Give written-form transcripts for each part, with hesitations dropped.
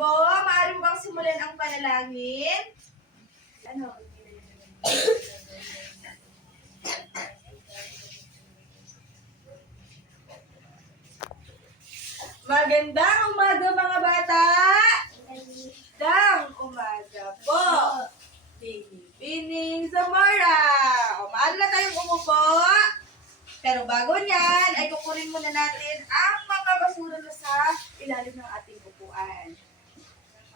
Ibo, maaari mo bang simulan ang panalangin? Ano? Magandang umaga mga bata! Magandang umaga po! Binibining Zamora! O, maaari na tayong umupo. Pero bago niyan, ay kukunin muna natin ang mga basura na sa ilalim ng ating upuan.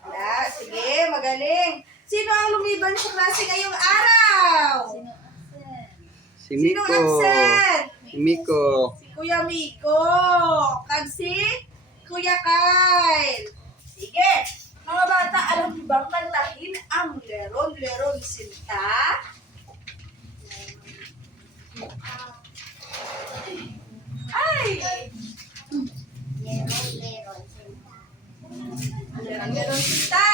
Wala, sige, magaling. Sino ang lumiban sa klase ngayong araw? Si Sino Miko. absent? Si Miko. Si Kuya Miko. Kag si Kuya Kyle. Sige. Mga bata, alam niyo bang kantahin ang Leron-Leron Sinta? Ay! Leron-Leron Sinta.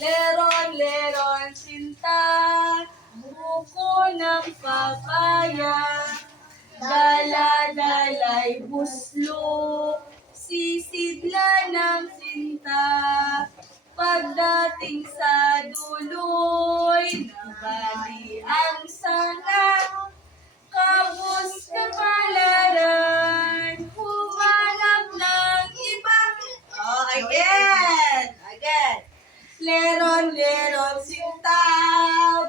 Leron-Leron Sinta. Buko ng papaya. Dala-dalay buslo. Sisidla ng sinta. Pagdating sa duloy, nabali ang sanga. Kabus na palaran, humanap ng iba. Oh, again! Leron-leron sinta,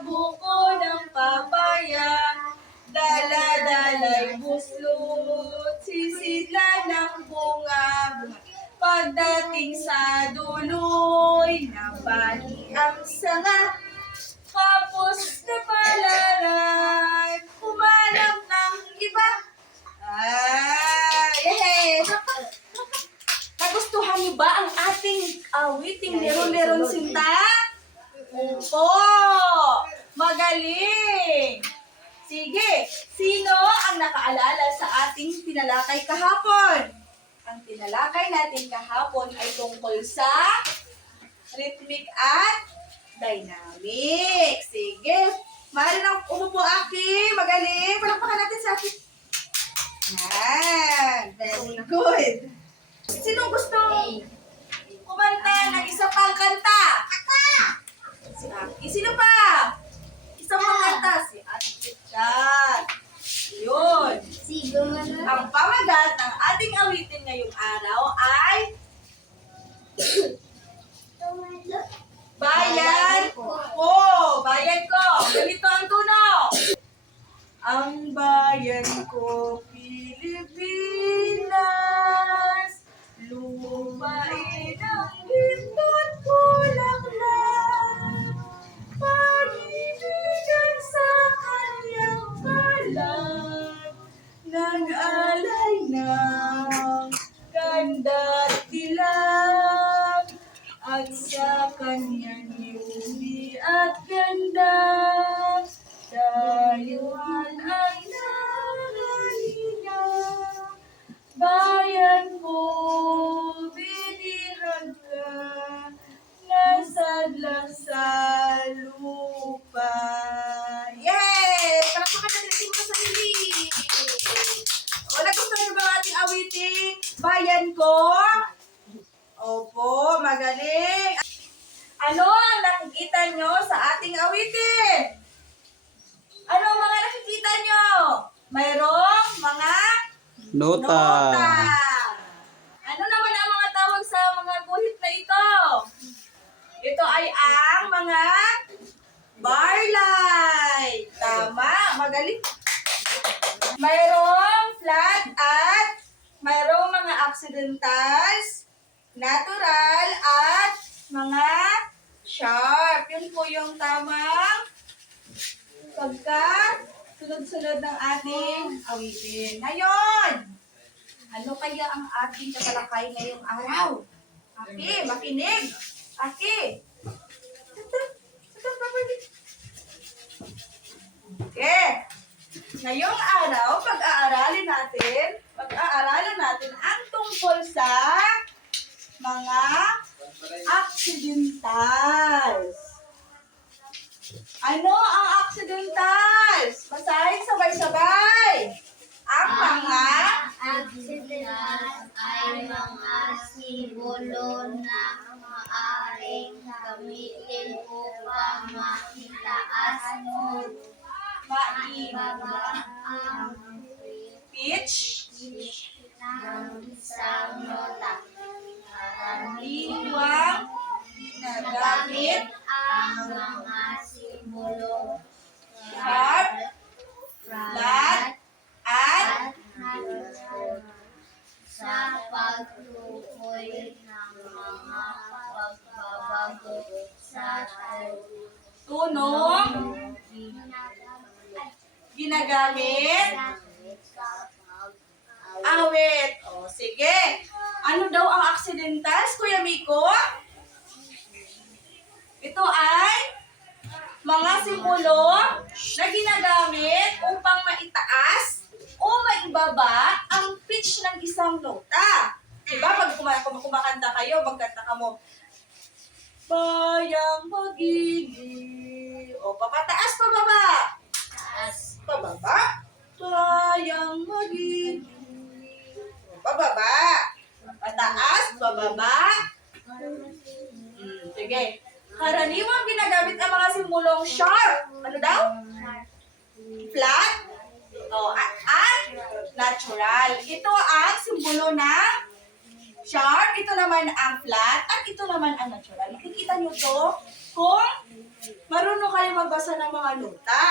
buko ng papaya, dala-dalay buslot, sisidla ng bunga. Pagdating sa duloy, nabali ang sanga. Kapos na palaran, humanap ng iba. Yay! Nagustuhan niyo ba ang ating awiting Leron-Leron Sinta? Opo! Magaling! Sige, sino ang nakaalala sa ating tinalakay kahapon? Ang tinalakay natin kahapon ay tungkol sa rhythmic at dynamic. Sige. Maaari nang umupo, Aki. Magaling. Palakpakan natin sa Aki. Yan. Very good. Sino gustong kumanta ng isa pang kanta? Ako! Si Aki. Sino pa? Isa pang kanta. Si Ate Chat. Yun. Ang pamagat ng ating awitin ngayong araw ay Bayan ko! Bayan ko! Ganito ang tunog! Ang bayan ko, Pilipinas, lupain ang lindot bulaklak, pag-ibigan sa kanyang balat, nag-alay ng ganda at dilag, at sa kanyang yumi at ganda, dayuhan ay nangalina. Bayan ko, binihag ka, nasadlang sa lupa. Yay! Palakpakan natin ang ating sarili. Wala gusto niyo ba ang ating awiting? Bayan ko? Opo, magaling. Ano ang nakikita nyo sa ating awitin? Ano ang mga nakikita nyo? Mayroong mga Nota. Ano naman ang mga tawag sa mga guhit na ito? Ito ay ang mga barlay. Tama, magaling. Mayroong flat at mayroong mga accidentals, natural at mga sharp. Yun po yung tamang sunod-sunod ng ating awitin. Ngayon, ano kaya ang ating tatalakay ngayong araw? Aki, makinig. Aki. Okay. Ngayong araw, pag-aaralan natin ang tungkol sa mga accidentals. Ano ang accidentals? Basahin sabay-sabay. Ang mga accidentals ay mga simbolo ibaba ang pitch, pitch ng isang nota. karaniwang ginagamit, ang mga simbolo sharp, flat, at natural sa pagtukoy ng mga pagbabago sa tunong ginagamit, awit. O, sige. Ano daw ang accidentals, Kuya Miko? Ito ay mga simbolo na ginagamit upang maitaas o maibaba ang pitch ng isang nota. Diba? Pag kumakanta kayo, magkanta ka mo, bayang magiging. O, papataas, pababa. Pababa. Bayang magiging. O, pababa. Pataas, pababa. Sige. Karaniwang ginagamit ang mga simbolong sharp. Ano daw? Flat. At natural. Ito ang simbolo ng sharp. Ito naman ang flat. At ito naman ang natural. Makikita nyo to kung marunong kayo magbasa ng mga nota.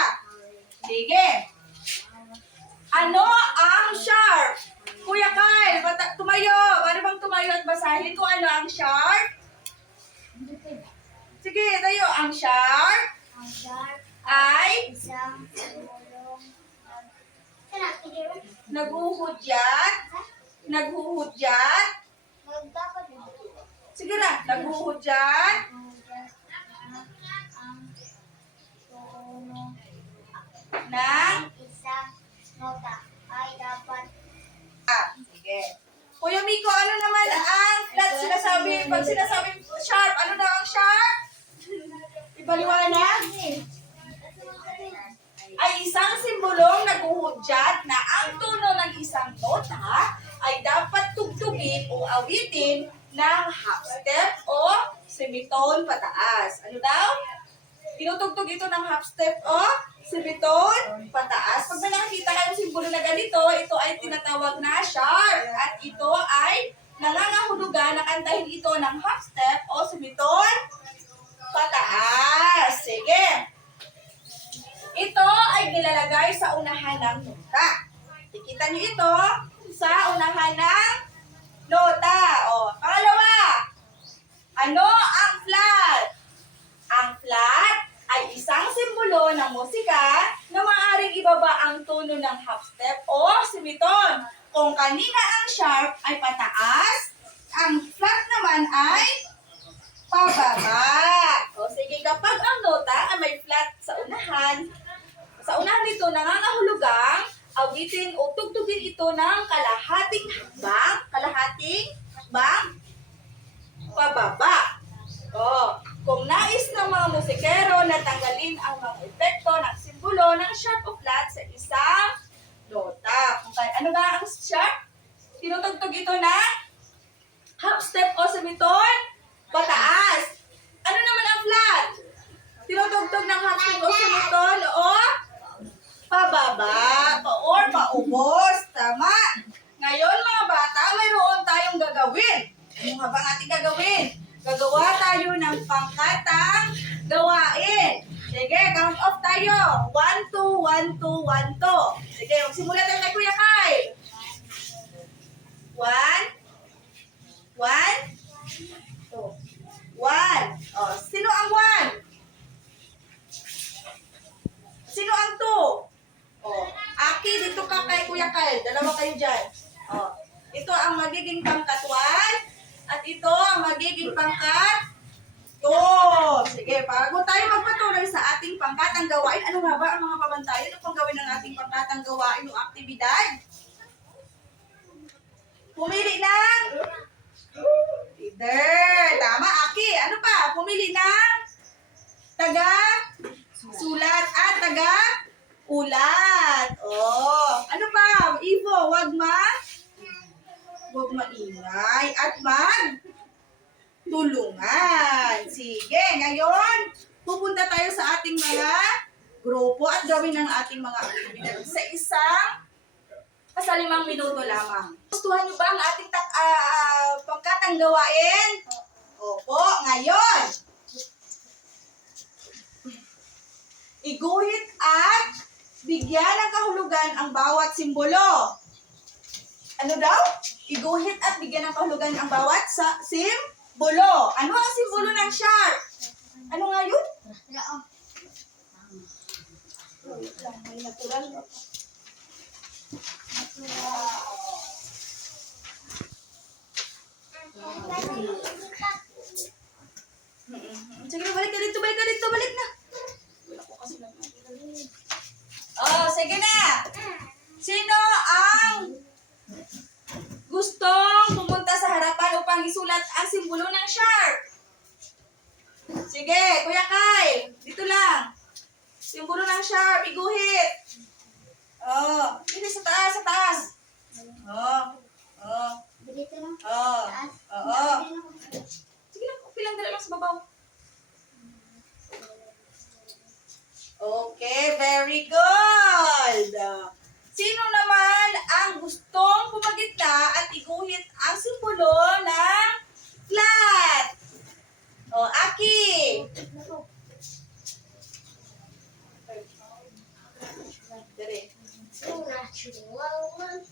Sige. Ano ang sharp? Kuya Kyle, tumayo. Pwede bang tumayo at basahin kung ano ang sharp? Sige, tayo. Ang sharp ang sharp ay isang simbolong naghuhudyat. Naghuhudyat. Sige na. Naghuhudyat. Ng isang nota ay dapat sige. Kuya Miko, ano naman ang flat sinasabi? Pag sinasabi sharp, ano daw ang sharp? Ipaliwanag? Ay isang simbolong naghuhudyat na ang tono ng isang nota ay dapat tugtugin o awitin ng half step o semitone pataas. Ano daw? Tinutugtog ito ng half step o semitone pataas. Pag may nakakita kayong simbolo na ganito, ito ay tinatawag na sharp. At ito ay nangangahulugan na kantahin ito ng half step o semitone pataas. Sige. Ito ay nilalagay sa unahan ng nota. Ikita niyo ito sa unahan ng nota. O, pangalawa. Ano ang flat? Ang flat ay isang simbolo ng musika na maaaring ibaba ang tono ng half step o semitone. Kung kanina ang sharp ay pataas, ang flat naman ay pababa. O sige, kapag ang nota ay may flat sa unahan nito nangangahulugang awitin o tugtugin ito ng kalahating hakbang pababa. O, kung nais ng mga musikero na tanggalin ang mga epekto ng simbolo ng sharp o flat sa isang nota. Ano ba ang sharp? Tinutugtog ito ng half step o semitone pataas. Ano naman ang flat? Tinutugtog ng half step o semitone o pababa or paubos. Tama. Ngayon mga bata, mayroon tayong gagawin. Ano nga ba ang ating gagawin? Gagawa tayo ng pangkatang gawain. Sige, count off tayo. 1, 2, 1, 2, 1, 2. Sige, magsimula tayo kay Kuya Kai. 1, 1, 2. 1. Oh, sino ang 1? Sino ang 2? Oh, Aki, dito ka kay Kuya Kyle. Dalawa kayo dyan. Oh, ito ang magiging pangkat 1 at ito ang magiging pangkat 2. Sige, bago tayo magpatuloy sa ating pangkatang gawain, ano nga ba ang mga pamantayan upang gawin ng ating pangkatang gawain o aktibidad? Pumili ng leader. Tama, Aki. Ano pa? Pumili ng taga-sulat at taga-ulat. Oh, ano pa? Ivo, huwag maingay at tulungan. Sige, ngayon, pupunta tayo sa ating mga grupo at gawin ang ating mga aktibidad sa isang sa 5 minuto lamang. Gustuhan niyo ba ang ating pangkatang gawain? Opo, ngayon. Iguhit at bigyan ng kahulugan ang bawat simbolo. Ano daw? Iguhit at bigyan ng kahulugan ang bawat simbolo. Ano ang simbolo ng shark? Ano nga yun? May natural. Sige na, balik ka dito, balik na. Wala ko kasi lang. Oh, sige na. Sino ang gustong pumunta sa harapan upang isulat ang simbolo ng shark? Sige, Kuya Kai, dito lang. Simbolo ng shark, iguhit. Oh, dito sa taas, sa taas. Oh. Dito lang. Oo. Taas. Oo. Sige lang, okay lang, dala lang sa babaw. Okay, very good. Sino naman ang gustong pumagitna at iguhit ang simbolo ng flat? O, Aki. Dali. So natural man.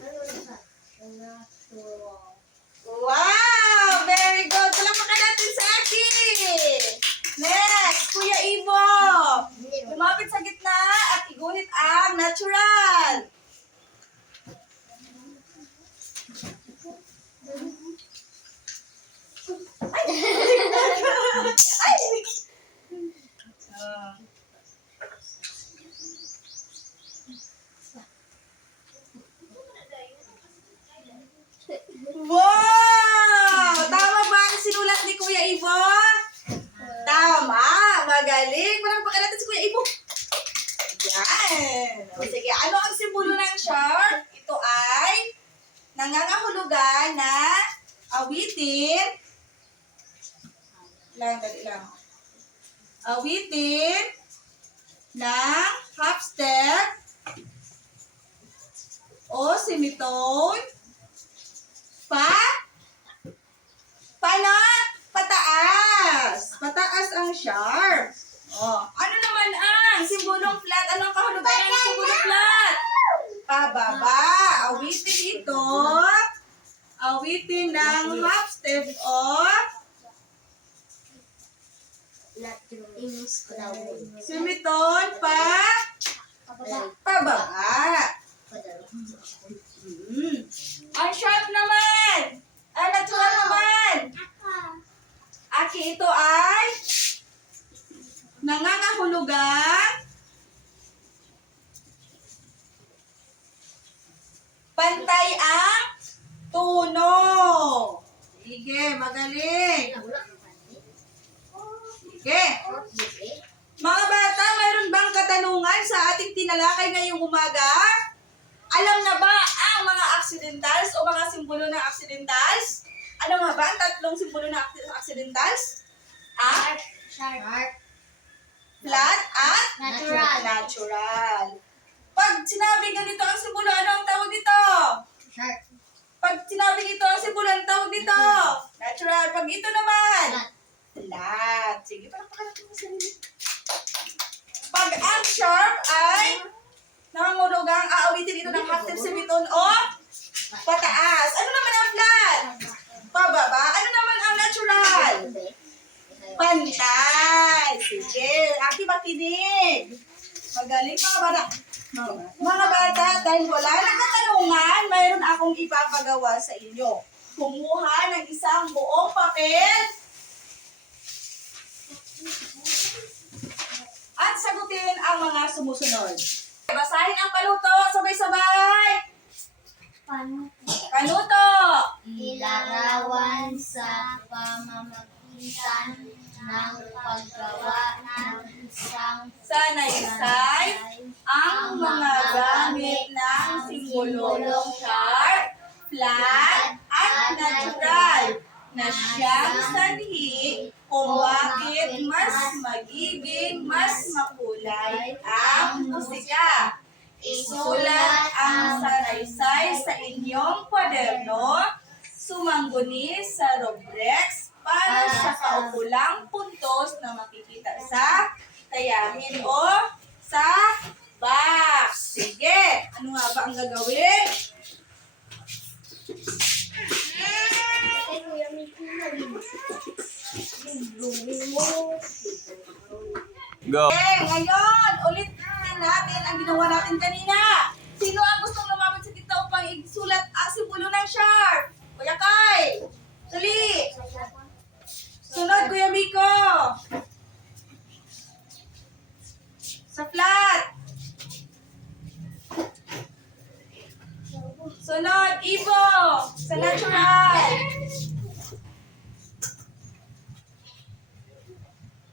Ano na? Natural. Wow! Very good. Palakpakan natin sa Aki. Next, Kuya Ivo. Lumapit sa gitna at iguhit ang natural. Ay! Wow! Tama ba ang sinulat ni Kuya Ivo? Tama! Magaling! Palakpakan natin si Kuya Ivo. Yan! O, sige, ano ang simbolo ng shark? Ito ay nangangahulugan na awitin. Dali lang. Awitin ng half step o semitone pataas. Pataas ang shark. Oh, ano naman ang simbolong flat? Anong kahulugan ng simbolong flat? Pababa. Awitin ito. Awitin ng half step o semitone pababa. Ang sharp naman. Ang natural naman. Aki, ito ay nangangahulugan pantay ang tuno. Sige, magaling. Sige. Mga bata, mayroon bang katanungan sa ating tinalakay ngayong umaga? Alam na ba ang mga accidentals o mga simbolo ng accidentals? Ano nga ba ang tatlong simbolo ng accidentals? Shark. Flat at Natural. natural. Pag sinabing ganito ang simbolo, ano ang tawag dito? Shark. Pag sinabing ito ang simbolo, ang tawag dito? Natural. Pag ito naman? Flat. Sige, palakpakan natin yung sarili. Pag ang sharp ay nangangulugang aawitin ito ng half step semitone o pataas. Ano naman ang flat? Pababa. Ano naman ang natural? Pantay. Sige. Aki, makinig. Magaling mga bata. Mga bata, dahil wala nang katanungan, mayroon akong ipapagawa sa inyo. Kumuha ng isang buong papel at sagutin ang mga sumusunod. Basahin ang paluto. Sabay-sabay. Paluto. Ilarawan sa pamamagitan ng paggawa ng isang Sanaysay ang mga gamit ng simbolong sharp, flat, at natural na siyang sanhi kung bakit mas magiging mas makulay ang musika. Isulat ang salaysay sa inyong kwaderno, sumangguni sa rubrex para sa kaukulang puntos na makikita sa tayahin o sa box. Sige, ano nga ba ang gagawin? Go. Okay, ngayon, ulit natin ang ginawa natin kanina. Sino ang gustong lumapit sa tita upang isulat ang simbolo ng sharp? Kuya Kai! Dali! Sunod, Kuya Miko! Sa flat! Sunod, Ibo! Sa natural!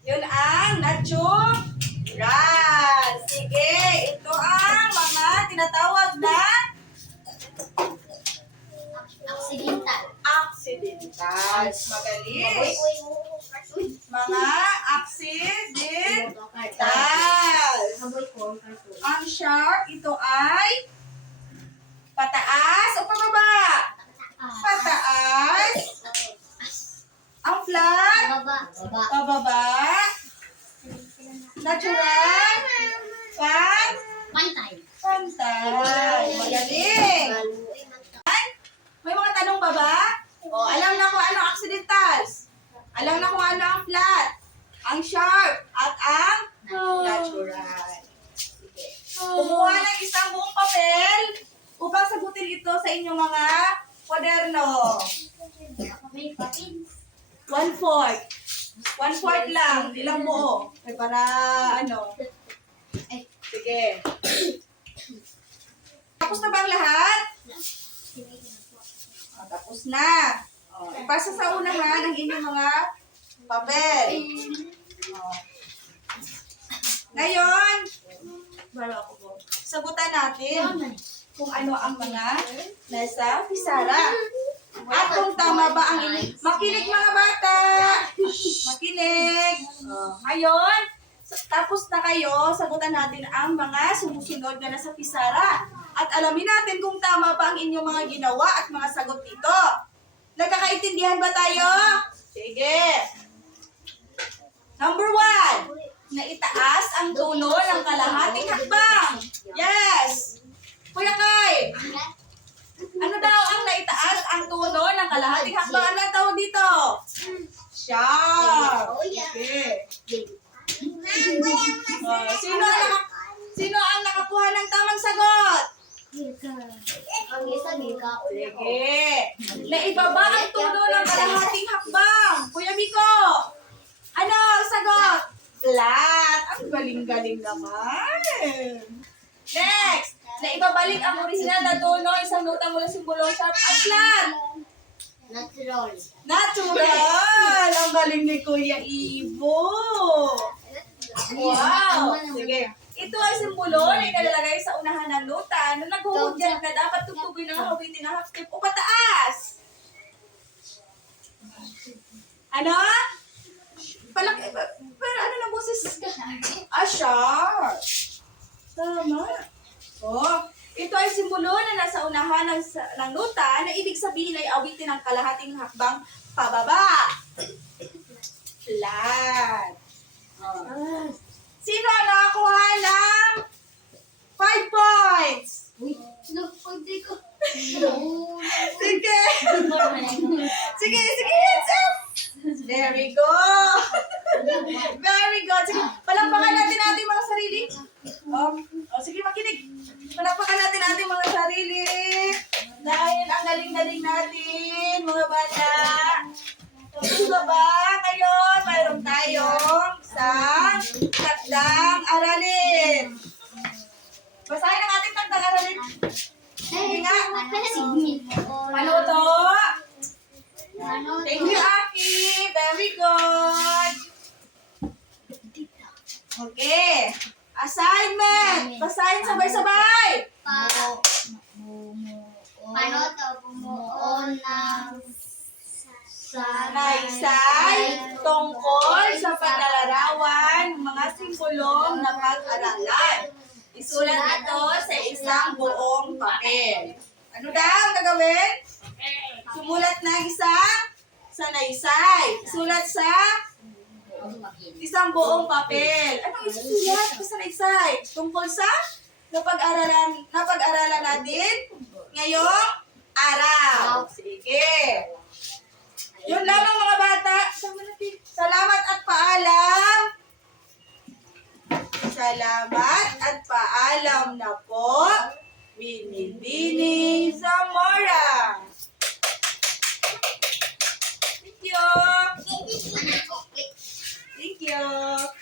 Yun ang natural. Sige, ito ang mga tinatawag na Accidental. accidentals. Magaling. Mga accidentals. Ang sharp, ito ay pataas o pababa? Pataas. Ang flat, Baba. pababa. Natural, Pantay. pantay. Magaling. May mga tanong pa ba? O, alam na kung ano ang accidentals. Alam na kung ano ang flat, ang sharp, at ang natural. Sige. Kumuha ng isang buong papel upang sagutin ito sa inyong mga kwaderno. 1/4. 1/4 lang. Ilang buo? Ay, para ano? Sige. Tapos na ba ang lahat? Tapos na. Ipasa sa unahan ang inyong mga papel. Ngayon, sagutan natin kung ano ang mga nasa pisara. At kung tama ba ang inyong... Makinig mga bata! Makinig! Ngayon, tapos na kayo, sagutan natin ang mga sumusunod na nasa pisara. At alamin natin kung tama ba ang inyong mga ginawa at mga sagot dito. Nagkakaintindihan ba tayo? Sige. Number 1. Naitaas ang dulo ng kalahating hakbang. Yes. Kuya Kai, ano daw ang naitaas ang dulo ng kalahating hakbang? Ano ang tawag dito? Sharp. Okay. Sino ang nakakuha ng tamang sagot? Ang isa giga. Sige. Naibaba ang tulo ng kalahating hakbang. Kuya Miko, ano ang sagot? Flat. Ang galing-galing naman. Next. Naibabalik ang original na tono, isang nota mula simbolo sharp at flat. Natural. Natural. Ang galing ni Kuya Ivo. Wow. Sige. Ito ay simbolo na ikalagay sa unahan ng nota na naghuhudyat na dapat tugtugin ng hawitin ng half step o pataas. Ano? Palaki, pero ano na boses? Sharp. Tama. Oh, ito ay simbolo na nasa unahan ng nota na ibig sabihin ay awitin ng kalahating hakbang pababa. Flat. Oh. Sino ang nakakuha ng 5 points? Nagpagdi ko. Sige. Sige, hands up. Very good. Very good. Sige, palakpakan natin ating mga sarili. Sige, makinig. Palakpakan natin ating mga sarili. Dahil ang galing-galing natin, mga bata. Gusto ba? Ngayon, mayroon tayong isang takdang aralin. Basahin ang ating takdang aralin. Sige nga. Ano to? Thank you, Aki. Very good. Okay. Assignment. Basahin sabay-sabay. Paano to bumuo ng Sanaysay tungkol sa paglalarawan ng mga simbolong na pag-aralan. Isulat ito sa isang buong papel. Ano daw ang gagawin? Sumulat ng isang sanaysay. Sulat sa isang buong papel. Anong isusulat sa sanaysay? Tungkol sa napag-aralan natin ngayong araw. Sige. Yun lamang mga bata. Salamat at paalam. Salamat at paalam na po. Binibini Zamora. Thank you. Thank you.